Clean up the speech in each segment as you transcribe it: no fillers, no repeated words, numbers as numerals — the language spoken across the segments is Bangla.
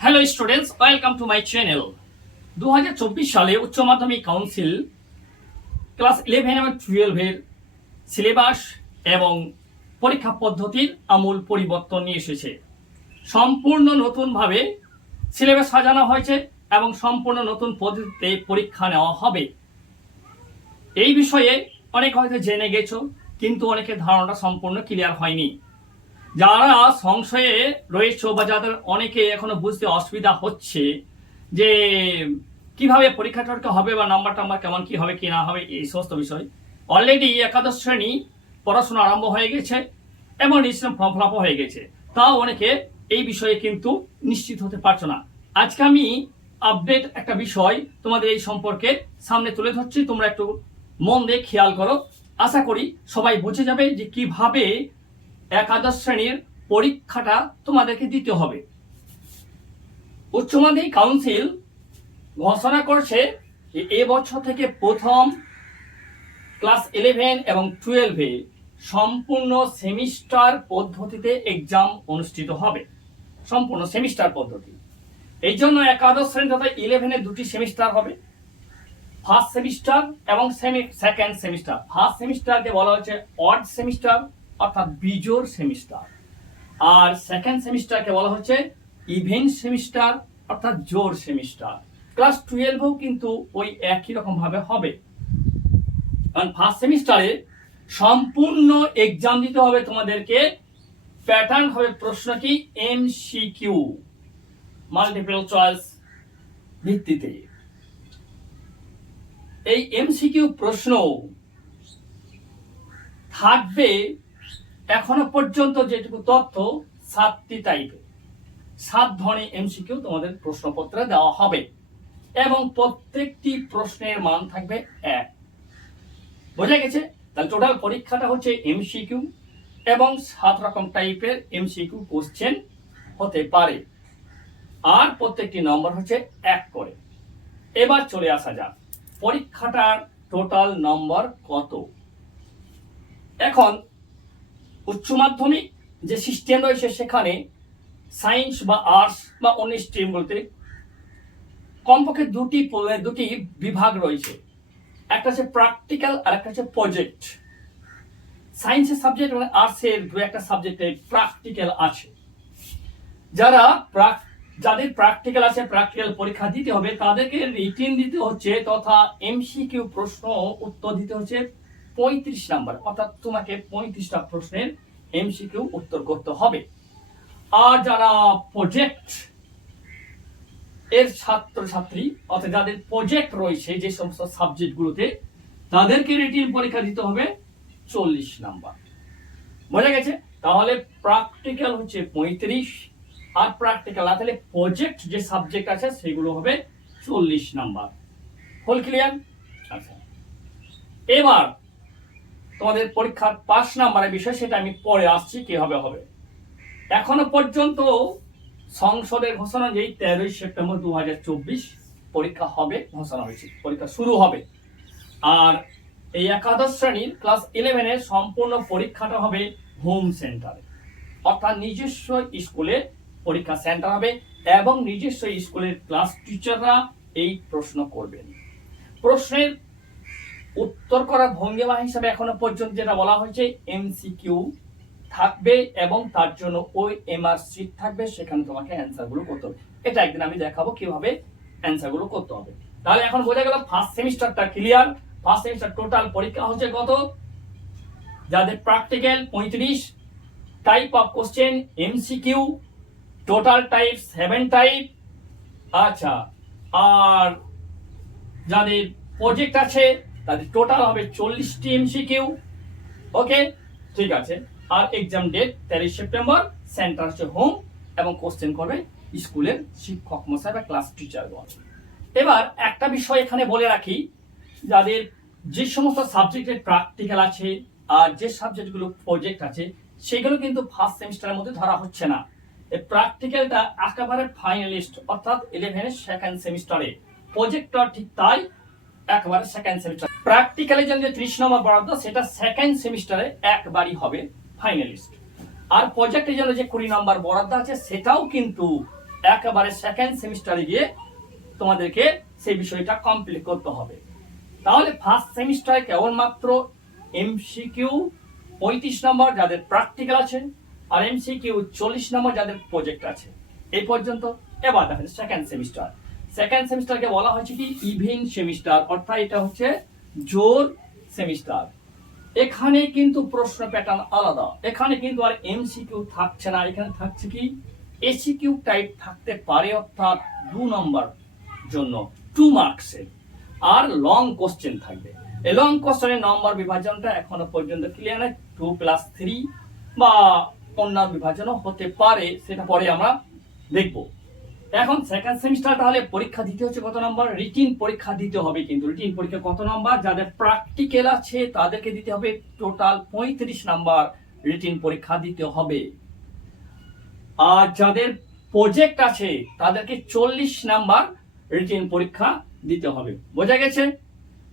Hello students, welcome to my channel. 2024 সালে উচ্চ মাধ্যমিক কাউন্সিল ক্লাস 11 এবং 12 এর সিলেবাস এবং পরীক্ষা পদ্ধতির আমূল পরিবর্তন নিয়ে এসেছে। সম্পূর্ণ নতুনভাবে সিলেবাস সাজানো হয়েছে এবং সম্পূর্ণ নতুন পদ্ধতিতে পরীক্ষা নেওয়া হবে। এই বিষয়ে অনেক হয়তো জেনে গেছো, কিন্তু অনেকের ধারণাটা সম্পূর্ণ ক্লিয়ার হয়নি। যারা সংশয়ে রয়েছে বা যাদের অনেকে এখনো বুঝতে অসুবিধা হচ্ছে যে কিভাবে পরীক্ষা টরীক্ষা হবে বা নাম্বার টাম্বার কেমন কি হবে কি না হবে, এই সমস্ত বিষয় অলরেডি একাদশ শ্রেণী পড়াশোনা আরম্ভ হয়ে গেছে এবং রেজিস্ট্রেশন ফর্ম ফিল আপ হয়ে গেছে। তাও অনেকে এই বিষয়ে কিন্তু নিশ্চিত হতে পারছো না। আজকে আমি আপডেট একটা বিষয় তোমাদের এই সম্পর্কে সামনে তুলে ধরছি, তোমরা একটু মন দিয়ে খেয়াল করো। আশা করি সবাই বুঝে যাবে যে কিভাবে একাদশ শ্রেণীর পরীক্ষাটা তোমাদেরকে দিতে হবে। উচ্চ মাধ্যমিক কাউন্সিল ঘোষণা করছে যে এবছর থেকে প্রথম ক্লাস 11 এবং 12 সম্পূর্ণ সেমিস্টার পদ্ধতিতে এক্সাম অনুষ্ঠিত হবে। সম্পূর্ণ সেমিস্টার পদ্ধতি। এই জন্য একাদশ শ্রেণী তথা 11 দুটি সেমিস্টার হবে, ফার্স্ট সেমিস্টার এবং সেকেন্ড সেমিস্টার। ফার্স্ট সেমিস্টারকে বলা হচ্ছে অড সেমিস্টার অর্থাৎ বিজোড় সেমিস্টার, আর সেকেন্ড সেমিস্টারকে বলা হচ্ছে ইভেন সেমিস্টার অর্থাৎ জোড় সেমিস্টার। ক্লাস 12 কিন্তু ওই একই রকম ভাবে হবে। কারণ ফার্স্ট সেমিস্টারে সম্পূর্ণ এক্সাম দিতে হবে তোমাদেরকে। প্যাটার্ন হবে প্রশ্ন কি এমসিকিউ, মাল্টিপল চয়েস ভিত্তিতে। এই এমসিকিউ প্রশ্ন থাকবে এখনো পর্যন্ত যেটুকু তথ্য 7টি টাইপের, 7 ধরনের এমসিকিউ তোমাদের প্রশ্নপত্রে দেওয়া হবে এবং প্রত্যেকটি প্রশ্নের মান থাকবে 1। বোঝা গেছে? তাহলে টোটাল পরীক্ষাটা হচ্ছে এমসিকিউ এবং 7 রকম টাইপের এমসিকিউ কোশ্চেন হতে পারে, আর প্রত্যেকটি নম্বর হচ্ছে 1 করে। এবার চলে আসা যাক পরীক্ষাটার টোটাল নম্বর কত। এখন উচ্চ মাধ্যমিক যে সিস্টেম রয়েছে সেখানে সায়েন্স বা আর্টস বা অন্য স্ট্রিম বলতে কমপক্ষে দুটি বিভাগ রয়েছে। একটা হচ্ছে প্র্যাকটিক্যাল আর একটা হচ্ছে প্রজেক্ট। সায়েন্সের সাবজেক্ট এবং আর্টসের দু একটা সাবজেক্টে প্র্যাকটিক্যাল আছে। যাদের প্র্যাকটিক্যাল আছে, প্র্যাকটিক্যাল পরীক্ষা দিতে হবে, তাদেরকে রিটিন দিতে হচ্ছে তথা এমসিকিউ প্রশ্ন উত্তর দিতে হচ্ছে 35 নাম্বার, অর্থাৎ তোমাকে 35টা প্রশ্নের এমসিকিউ উত্তর করতে হবে। আর যারা প্রজেক্ট এর ছাত্রছাত্রী অর্থাৎ যাদের প্রজেক্ট রয়েছে যে সমস্ত সাবজেক্টগুলোতে, তাদেরকে রিটিন পরীক্ষা দিতে হবে 40 নাম্বার। বোঝা গেছে? তাহলে প্র্যাকটিক্যাল হচ্ছে 35 আর প্র্যাকটিক্যাল তাহলে প্রজেক্ট যে সাবজেক্ট আছে সেগুলো হবে 40 নাম্বার। ফুল ক্লিয়ার? আচ্ছা, এবার তোমাদের পরীক্ষার 5 নাম্বারের বিষয় সেটা আমি পরে আসছি কিভাবে হবে। এখনো পর্যন্ত সংসদের ঘোষণা যেই 13 সেপ্টেম্বর 2024 পরীক্ষা হবে ঘোষণা হয়েছে, পরীক্ষা শুরু হবে। আর এই একাদশ শ্রেণীর ক্লাস 11 এর সম্পূর্ণ পরীক্ষাটা হবে হোম সেন্টারে, অর্থাৎ নিজস্ব স্কুলে পরীক্ষা সেন্টার হবে এবং নিজস্ব স্কুলের ক্লাস টিচাররা এই প্রশ্ন করবেন। প্রশ্নের উত্তর করার ভঙ্গিমা হিসাবে এখনো পর্যন্ত যেটা বলা হয়েছে এমসিকিউ থাকবে এবং তার জন্য ওই এমআর শিট থাকবে, সেখানে তোমাকে অ্যান্সারগুলো করতে হবে। এটা একদিন আমি দেখাবো কিভাবে অ্যান্সারগুলো করতে হবে। তাহলে এখন বোঝা গেল ফার্স্ট সেমিস্টারটা ক্লিয়ার। ফার্স্ট সেমিস্টার টোটাল পরীক্ষা হচ্ছে কত? যাদের practical 35 type of question, MCQ total type 7 type. আচ্ছা, আর যাদের প্রজেক্ট আছে তাদের টোটাল হবে 40টি এমসিকিউ। ওকে, ঠিক আছে। আর এক্সাম ডেট 13 সেপ্টেম্বর, সেন্টার হচ্ছে হোম এবং কোশ্চেন করবে স্কুলের শিক্ষক মশাই বা ক্লাস টিচারগণ। এবার একটা বিষয় এখানে বলে রাখি, যাদের যে সমস্ত সাবজেক্টের প্র্যাকটিক্যাল আছে আর যে সাবজেক্টগুলো প্রজেক্ট আছে সেগুলো কিন্তু ফার্স্ট সেমিস্টারের মধ্যে ধরা হচ্ছে না। এই প্র্যাকটিক্যালটা একেবারে ফাইনালিস্ট অর্থাৎ 11 এর সেকেন্ড সেমিস্টারে, প্রজেক্টটা ঠিক তাই একবারে সেকেন্ড সেমিস্টার। প্র্যাকটিক্যালের জন্য যে 30 নম্বর বরাদ্দ সেটা সেকেন্ড সেমিস্টারে একবারই হবে ফাইনালিস্ট। আর প্রজেক্টের জন্য যে 20 নম্বর বরাদ্দ আছে সেটাও কিন্তু একেবারে সেকেন্ড সেমিস্টারে গিয়ে তোমাদেরকে সেই বিষয়টা কমপ্লিট করতে হবে। তাহলে ফার্স্ট সেমিস্টারে কেবলমাত্র এমসিকিউ 35 নম্বর যাদের প্র্যাকটিক্যাল আছে, আর এমসিকিউ 40 নম্বর যাদের প্রজেক্ট আছে, এই পর্যন্ত। এবার দেখেন সেকেন্ড সেমিস্টারকে বলা হয়েছে কি ইভেন সেমিস্টার, অর্থাৎ এটা হচ্ছে জোর সেমিস্টার। এখানে কিন্তু প্রশ্ন প্যাটার্ন আলাদা, এখানে কিন্তু আর এমসিকিউ থাকছে না, এখানে থাকছে কি এসিকিউ টাইপ থাকতে পারে, অর্থাৎ 2 নম্বর জন্য 2 মার্কসের, আর লং কোশ্চেন থাকবে। এই লং কোশ্চেনের নম্বর বিভাজনটা এখনো পর্যন্ত ক্লিয়ার নয়, 2+3 বা অন্য বিভাজনও হতে পারে, সেটা পরে আমরা দেখব। এখন সেকেন্ড সেমিস্টার তাহলে পরীক্ষা দিতে হচ্ছে কত নম্বর? রিটিন পরীক্ষা দিতে হবে। কিন্তু রিটিন পরীক্ষা কত নম্বর? যাদের প্র্যাকটিক্যাল আছে তাদেরকে দিতে হবে টোটাল 35 নাম্বার রিটিন পরীক্ষা দিতে হবে, আর যাদের প্রজেক্ট আছে তাদেরকে 40 নাম্বার রিটিন পরীক্ষা দিতে হবে। বোঝা গেছে?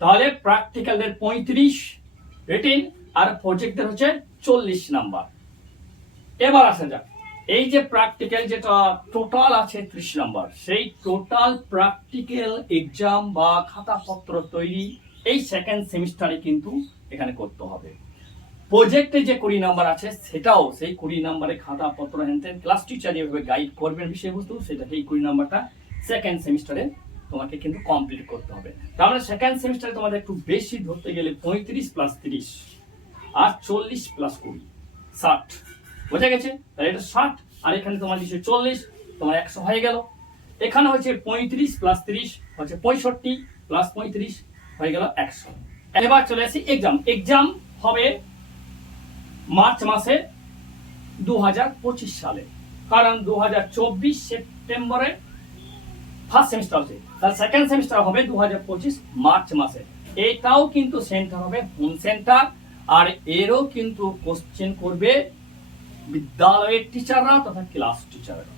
তাহলে প্র্যাকটিক্যালদের 35 রিটিন, আর প্রজেক্টদের হচ্ছে 40 নাম্বার। এবার আসা যাক, এই যে প্র্যাকটিক্যাল যেটা টোটাল আছে 30 নাম্বার, সেই টোটাল প্র্যাকটিক্যাল এক্সাম বা খাতাপত্র তৈরি এই সেকেন্ড সেমিস্টারে কিন্তু এখানে করতে হবে। প্রজেক্টে যে 20 নাম্বার আছে সেটাও সেই 20 নাম্বারে খাতাপত্র হেনতেন ক্লাস টিচার যেভাবে গাইড করবেন বিষয়বস্তু, সেটাকে এই 20 নাম্বারটা সেকেন্ড সেমিস্টারে তোমাকে কিন্তু কমপ্লিট করতে হবে। তাহলে সেকেন্ড সেমিস্টারে তোমাদের একটু বেশি ধরতে গেলে 35+30 আর 40+20 60। বোঝা গেছে? তাহলে এটা 60, আর এখানে তোমার নিশ্চয় 40, তোমার 100 হয়ে গেল। এখানে হচ্ছে 35+30 হচ্ছে 65+35 হয়ে গেল 100। এবার চলে আসি এক্সাম হবে মার্চ মাসে 2025 সালে, কারণ 2024 সেপ্টেম্বরে ফার্স্ট সেমিস্টার আছে, তার সেকেন্ড সেমিস্টার হবে 2025 মার্চ মাসে। এটাও কিন্তু সেন্টার হবে হোম সেন্টার, আর এরও কিন্তু কোশ্চেন করবে বিদ্যালয়ের টিচাররা তথা ক্লাস টিচাররা।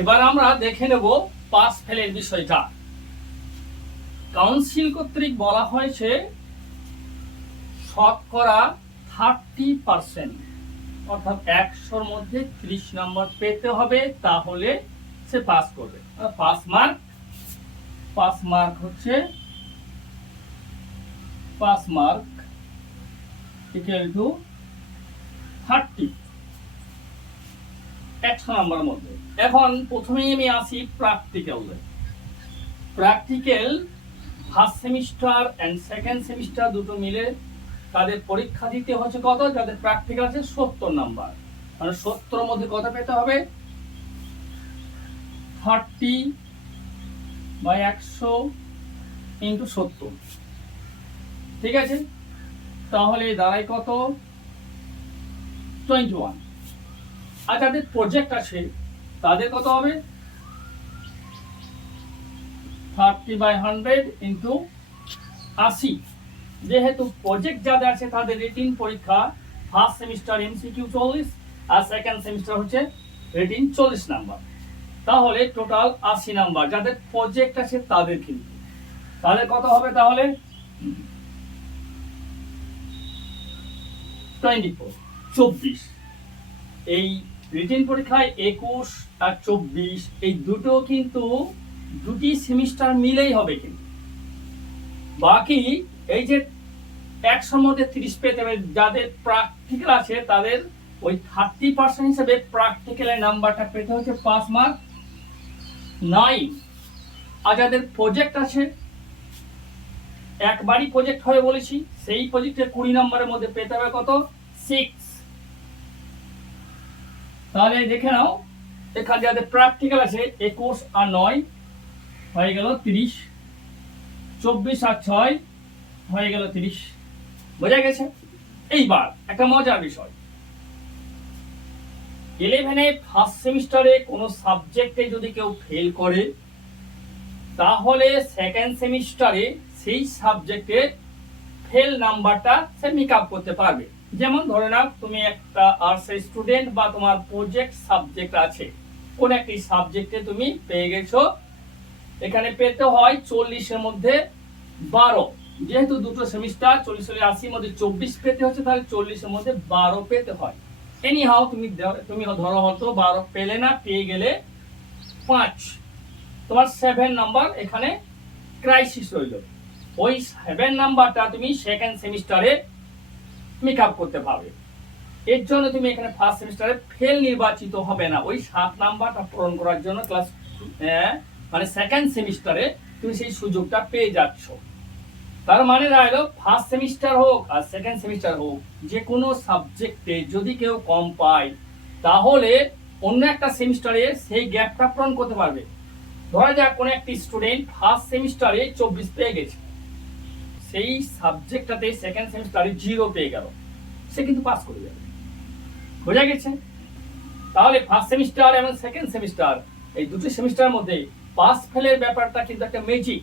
এবার আমরা দেখে নেব পাস ফেলের বিষয়টা। কাউন্সিল কর্তৃক বলা হয়েছে শতকরা 30%, অর্থাৎ 100-র মধ্যে 30 নম্বর পেতে হবে, তাহলে সে পাস করবে। পাস মার্ক হচ্ছে ইকুয়াল টু 30, 100 নম্বরের মধ্যে। এখন প্রথমেই আমি আসি practical first semester and second semester দুটো মিলে তাদের পরীক্ষা দিতে হচ্ছে কত? যাদের প্র্যাকটিক্যাল আছে 70 নাম্বার, মানে 70-এর মধ্যে কত পেতে হবে? 30/100 ইন্টু 70, ঠিক আছে? তাহলে দাঁড়ায় কত? 21। আর যাদের প্রজেক্ট আছে তাদের কত হবে? 30/100 ইন্টু 80। যেহেতু প্রজেক্ট যাদের আছে তাদের রিটিন পরীক্ষা ফার্স্ট সেমিস্টার এমসিকিউ 40, আর সেকেন্ড সেমিস্টার হচ্ছে রিটিন 40 নাম্বার, তাহলে টোটাল 80 নাম্বার। যাদের প্রজেক্ট আছে তাদের কিন্তু তাদের কত হবে? তাহলে 24। এই রিটিন পরীক্ষায় 21 আর 24 এই দুটো কিন্তু দুটি সেমিস্টার মিলেই হবে। কিন্তু বাকি এই যে 100-র মধ্যে 30 পেতে হবে, যাদের প্র্যাকটিক্যাল আছে তাদের ওই 30% হিসেবে প্র্যাকটিক্যালের নাম্বারটা পেতে হচ্ছে পাস মার্ক 9। আর যাদের প্রজেক্ট আছে একবারই প্রজেক্ট হবে বলেছি, সেই প্রজেক্টে 20 নম্বরের মধ্যে পেতে হবে কত? 6। তাহলে দেখে নাও, এখানে যাদের প্র্যাকটিক্যাল আছে 21 আর 9 হয়ে গেল 30, 24 আর 6 হয়ে গেল 30। বোঝা গেছে? এইবার একটা মজার বিষয়, 11-এ ফার্স্ট সেমিস্টারে কোনো সাবজেক্টে যদি কেউ ফেল করে, তাহলে সেকেন্ড সেমিস্টারে সেই সাবজেক্টে ফেল নাম্বারটা সে মেক আপ করতে পারবে। যেমন ধরে নাও তুমি একটা আর্টস স্টুডেন্ট বা তোমার প্রজেক্ট সাবজেক্ট আছে, কোন একটি সাবজেক্টে তুমি পেয়ে গেছো, এখানে পেতে হয় 40-এর মধ্যে 12, যেহেতু দুটো সেমিস্টার 40 হলে 80-র মধ্যে 24 পেতে হচ্ছে, তাহলে 40-এর মধ্যে 12 পেতে হয়। এনি হাও তুমি ধরো হয়তো 12 পেলে না, পেয়ে গেলে 5, তোমার 7 নাম্বার এখানে ক্রাইসিস রইল। ওই 7 নাম্বারটা তুমি সেকেন্ড সেমিস্টারে মেক আপ করতে পারবে। এর জন্য তুমি এখানে ফার্স্ট সেমিস্টারে ফেল নির্বাচিত হবে না। ওই 7 নাম্বারটা পূরণ করার জন্য ক্লাস মানে সেকেন্ড সেমিস্টারে তুমি সেই সুযোগটা পেয়ে যাচ্ছ। তার মানে দাঁড়ালো ফার্স্ট সেমিস্টার হোক আর সেকেন্ড সেমিস্টার হোক, যে কোনো সাবজেক্টে যদি কেউ কম পায় তাহলে অন্য একটা সেমিস্টারে সেই গ্যাপটা পূরণ করতে পারবে। ধরা যাক কোনো একটি স্টুডেন্ট ফার্স্ট সেমিস্টারে 24 পেয়ে গেছে, সেই সাবজেক্টটাতে সেকেন্ড সেমিস্টারে 0 পেয়ে গেল, সে কিন্তু পাস করে যাবে। বোঝা গেছে? তাহলে ফার্স্ট সেমিস্টার এবং সেকেন্ড সেমিস্টার এই দুটো সেমিস্টারের মধ্যে পাস ফেলের ব্যাপারটা কিন্তু একটা ম্যাজিক।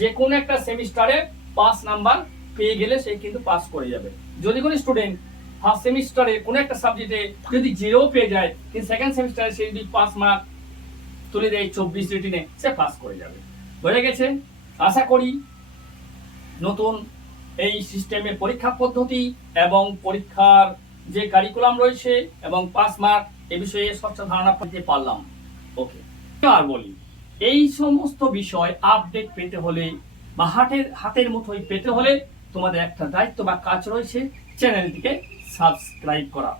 যে কোনো একটা সেমিস্টারে পাস নাম্বার পেয়ে গেলে সে কিন্তু পাস করে যাবে। যদি কোনো স্টুডেন্ট ফার্স্ট সেমিস্টারে কোনো একটা সাবজেক্টে যদি 0 পেয়ে যায়, কিন্তু সেকেন্ড সেমিস্টারে সে যদি পাস মার্ক তুলে দেয় 24 রিটিনে, সে পাস করে যাবে। বোঝা গেছে? আশা করি নতুন এই সিস্টেমে পরীক্ষা পদ্ধতি এবং পরীক্ষার যে কারিকুলাম রয়েছে এবং পাস মার্ক এ বিষয়ে স্বচ্ছ ধারণা পেতে পারলাম। ওকে, আর বলি এই সমস্ত বিষয় আপডেট পেতে হলে বা হাতের মুঠোয় পেতে হলে তোমাদের একটা দায়িত্ব বা কাজ রয়েছে, চ্যানেলটিকে সাবস্ক্রাইব করা।